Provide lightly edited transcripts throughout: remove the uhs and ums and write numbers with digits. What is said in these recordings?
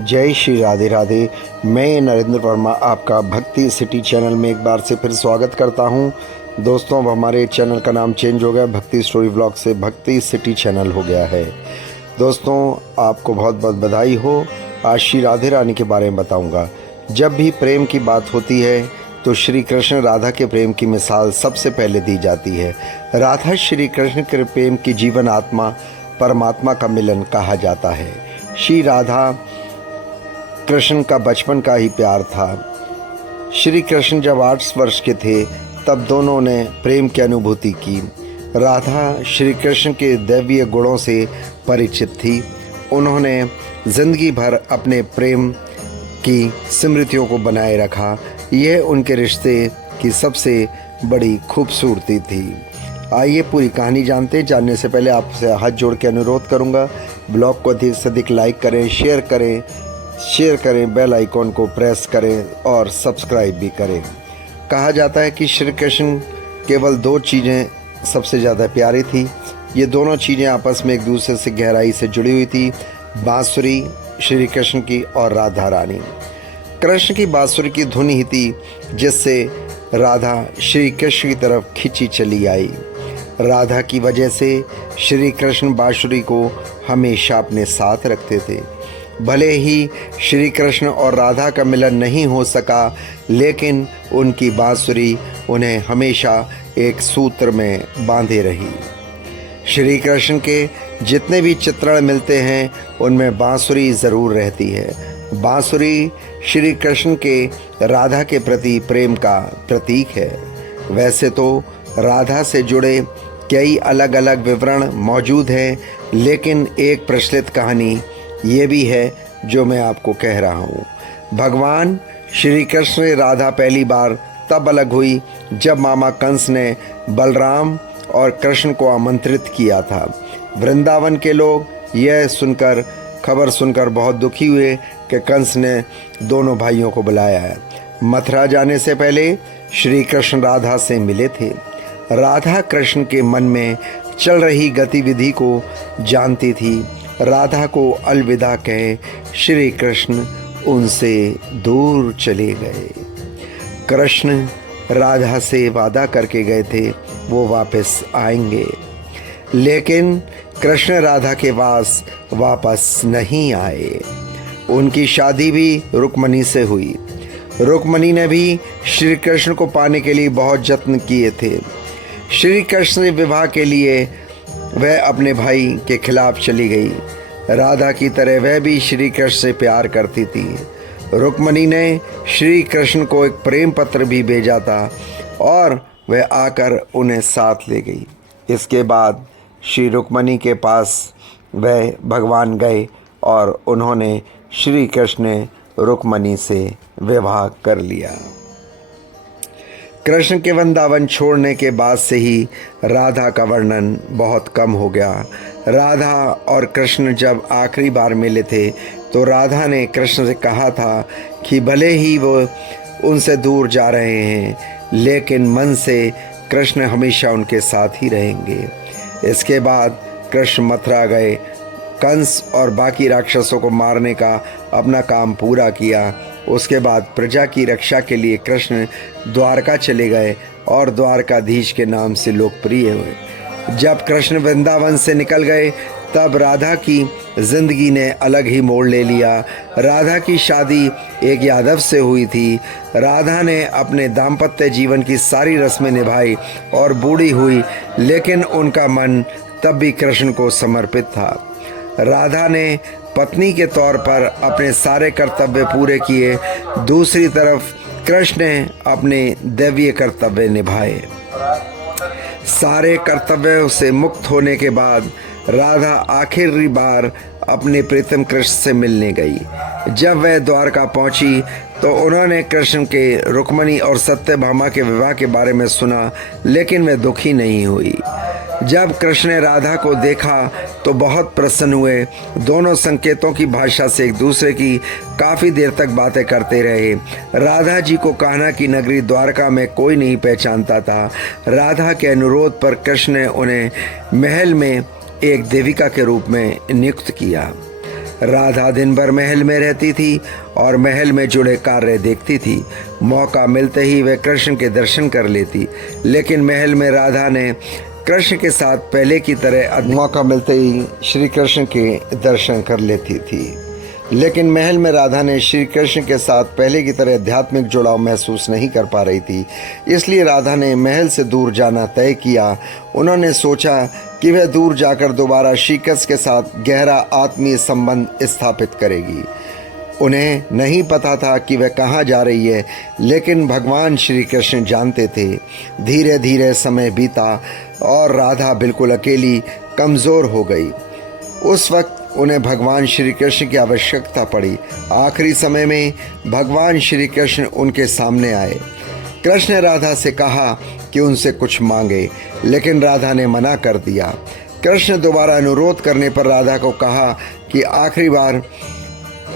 जय श्री राधे राधे। मैं नरेंद्र वर्मा आपका भक्ति सिटी चैनल में एक बार से फिर स्वागत करता हूं। दोस्तों, अब हमारे चैनल का नाम चेंज हो गया, भक्ति स्टोरी व्लॉग से भक्ति सिटी चैनल हो गया है। दोस्तों, आपको बहुत बहुत बधाई हो। आज श्री राधे रानी के बारे में बताऊंगा। जब भी प्रेम की बात होती है तो श्री कृष्ण राधा के प्रेम की मिसाल सबसे पहले दी जाती है। राधा श्री कृष्ण के प्रेम की जीवन आत्मा परमात्मा का मिलन कहा जाता है। श्री राधा कृष्ण का बचपन का ही प्यार था। श्री कृष्ण जब 8 वर्ष के थे तब दोनों ने प्रेम की अनुभूति की। राधा श्री कृष्ण के दैवीय गुणों से परिचित थी। उन्होंने जिंदगी भर अपने प्रेम की स्मृतियों को बनाए रखा। यह उनके रिश्ते की सबसे बड़ी खूबसूरती थी। आइए पूरी कहानी जानने से पहले आपसे हाथ जोड़ के अनुरोध करूंगा, ब्लॉग को अधिक से अधिक लाइक करें, शेयर करें, बेल आइकॉन को प्रेस करें और सब्सक्राइब भी करें। कहा जाता है कि श्री कृष्ण केवल 2 चीज़ें सबसे ज़्यादा प्यारी थी। ये दोनों चीज़ें आपस में एक दूसरे से गहराई से जुड़ी हुई थी। बांसुरी श्री कृष्ण की और राधा रानी। कृष्ण की बांसुरी की धुन ही थी जिससे राधा श्री कृष्ण की तरफ खिंची चली आई। राधा की वजह से श्री कृष्ण बांसुरी को हमेशा अपने साथ रखते थे। भले ही श्री कृष्ण और राधा का मिलन नहीं हो सका, लेकिन उनकी बांसुरी उन्हें हमेशा एक सूत्र में बांधे रही। श्री कृष्ण के जितने भी चित्रण मिलते हैं उनमें बांसुरी ज़रूर रहती है। बांसुरी श्री कृष्ण के राधा के प्रति प्रेम का प्रतीक है। वैसे तो राधा से जुड़े कई अलग अलग विवरण मौजूद हैं, लेकिन एक प्रचलित कहानी ये भी है जो मैं आपको कह रहा हूँ। भगवान श्री कृष्ण से राधा पहली बार तब अलग हुई जब मामा कंस ने बलराम और कृष्ण को आमंत्रित किया था। वृंदावन के लोग यह खबर सुनकर बहुत दुखी हुए कि कंस ने दोनों भाइयों को बुलाया है। मथुरा जाने से पहले श्री कृष्ण राधा से मिले थे। राधा कृष्ण के मन में चल रही गतिविधि को जानती थी। राधा को अलविदा कहे श्री कृष्ण उनसे दूर चले गए। कृष्ण राधा से वादा करके गए थे वो वापस आएंगे, लेकिन कृष्ण राधा के पास वापस नहीं आए। उनकी शादी भी रुक्मणी से हुई। रुक्मणी ने भी श्री कृष्ण को पाने के लिए बहुत जत्न किए थे। श्री कृष्ण से विवाह के लिए वह अपने भाई के खिलाफ चली गई। राधा की तरह वह भी श्री कृष्ण से प्यार करती थी। रुक्मणी ने श्री कृष्ण को एक प्रेम पत्र भी भेजा था और वह आकर उन्हें साथ ले गई। इसके बाद श्री रुक्मणी के पास वह भगवान गए और उन्होंने श्री कृष्ण ने रुक्मणी से विवाह कर लिया। कृष्ण के वृंदावन छोड़ने के बाद से ही राधा का वर्णन बहुत कम हो गया। राधा और कृष्ण जब आखिरी बार मिले थे तो राधा ने कृष्ण से कहा था कि भले ही वो उनसे दूर जा रहे हैं, लेकिन मन से कृष्ण हमेशा उनके साथ ही रहेंगे। इसके बाद कृष्ण मथुरा गए। कंस और बाकी राक्षसों को मारने का अपना काम पूरा किया। उसके बाद प्रजा की रक्षा के लिए कृष्ण द्वारका चले गए और द्वारकाधीश के नाम से लोकप्रिय हुए। जब कृष्ण वृंदावन से निकल गए तब राधा की जिंदगी ने अलग ही मोड़ ले लिया। राधा की शादी एक यादव से हुई थी। राधा ने अपने दाम्पत्य जीवन की सारी रस्में निभाई और बूढ़ी हुई, लेकिन उनका मन तब भी कृष्ण को समर्पित था। राधा ने पत्नी के तौर पर अपने सारे कर्तव्य पूरे किए। दूसरी तरफ कृष्ण ने अपने दैवीय कर्तव्य निभाए। सारे कर्तव्यों से मुक्त होने के बाद राधा आखिरी बार अपने प्रीतम कृष्ण से मिलने गई। जब वह द्वारका पहुंची तो उन्होंने कृष्ण के रुक्मणी और सत्यभामा के विवाह के बारे में सुना, लेकिन वह दुखी नहीं हुई। जब कृष्ण ने राधा को देखा तो बहुत प्रसन्न हुए। दोनों संकेतों की भाषा से एक दूसरे की काफ़ी देर तक बातें करते रहे। राधा जी को कान्हा की नगरी द्वारका में कोई नहीं पहचानता था। राधा के अनुरोध पर कृष्ण ने उन्हें महल में एक देविका के रूप में नियुक्त किया। राधा दिन भर महल में रहती थी और महल में जुड़े कार्य देखती थी। मौका मिलते ही वह कृष्ण के दर्शन कर लेती, लेकिन महल में राधा ने कृष्ण के साथ पहले की तरह मौका मिलते ही श्री कृष्ण के दर्शन कर लेती थी। लेकिन महल में राधा ने श्री कृष्ण के साथ पहले की तरह आध्यात्मिक जुड़ाव महसूस नहीं कर पा रही थी, इसलिए राधा ने महल से दूर जाना तय किया। उन्होंने सोचा कि वह दूर जाकर दोबारा श्री कृष्ण के साथ गहरा आत्मीय संबंध स्थापित करेगी। उन्हें नहीं पता था कि वह कहाँ जा रही है, लेकिन भगवान श्री कृष्ण जानते थे। धीरे धीरे समय बीता और राधा बिल्कुल अकेली कमज़ोर हो गई। उस वक्त उन्हें भगवान श्री कृष्ण की आवश्यकता पड़ी। आखिरी समय में भगवान श्री कृष्ण उनके सामने आए। कृष्ण ने राधा से कहा कि उनसे कुछ मांगे, लेकिन राधा ने मना कर दिया। कृष्ण ने दोबारा अनुरोध करने पर राधा को कहा कि आखिरी बार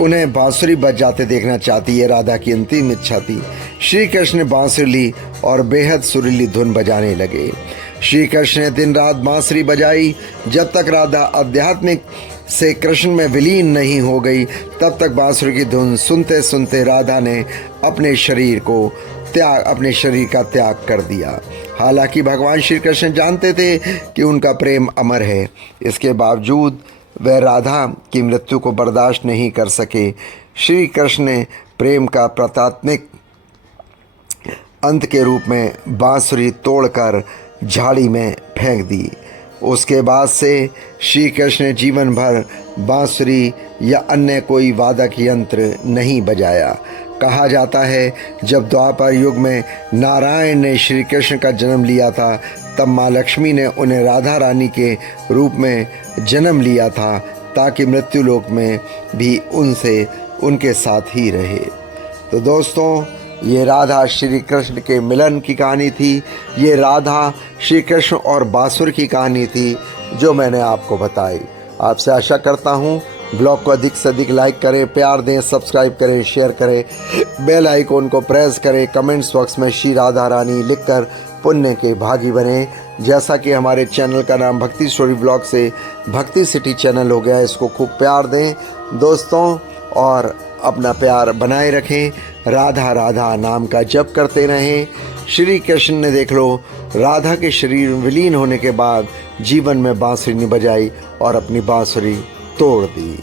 उन्हें बांसुरी बजाते देखना चाहती है। राधा की अंतिम इच्छा थी। श्री कृष्ण ने बांसुरी ली और बेहद सुरीली धुन बजाने लगे। श्री कृष्ण ने दिन रात बांसुरी बजाई। जब तक राधा आध्यात्मिक से कृष्ण में विलीन नहीं हो गई, तब तक बांसुरी की धुन सुनते सुनते राधा ने अपने शरीर का त्याग कर दिया। हालांकि भगवान श्री कृष्ण जानते थे कि उनका प्रेम अमर है, इसके बावजूद वह राधा की मृत्यु को बर्दाश्त नहीं कर सके। श्री कृष्ण ने प्रेम का प्रतीकात्मक अंत के रूप में बांसुरी तोड़कर झाड़ी में फेंक दी। उसके बाद से श्री कृष्ण ने जीवन भर बांसुरी या अन्य कोई वादक यंत्र नहीं बजाया। कहा जाता है जब द्वापर युग में नारायण ने श्री कृष्ण का जन्म लिया था, तब माँ लक्ष्मी ने उन्हें राधा रानी के रूप में जन्म लिया था, ताकि मृत्युलोक में भी उनके साथ ही रहे। तो दोस्तों, ये राधा श्री कृष्ण के मिलन की कहानी थी। ये राधा श्री कृष्ण और बांसुरी की कहानी थी जो मैंने आपको बताई। आपसे आशा करता हूँ ब्लॉग को अधिक से अधिक लाइक करें, प्यार दें, सब्सक्राइब करें, शेयर करें, बेल आइकॉन को प्रेस करें, कमेंट्स बॉक्स में श्री राधा रानी लिखकर पुण्य के भागी बने। जैसा कि हमारे चैनल का नाम भक्ति स्टोरी ब्लॉग से भक्ति सिटी चैनल हो गया, इसको खूब प्यार दें दोस्तों और अपना प्यार बनाए रखें। राधा राधा नाम का जप करते रहें। श्री कृष्ण ने देख लो राधा के शरीर में विलीन होने के बाद जीवन में बांसुरी नहीं बजाई और अपनी बांसुरी तोड़ दी।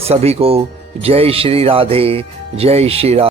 सभी को जय श्री राधे, जय श्री राधे।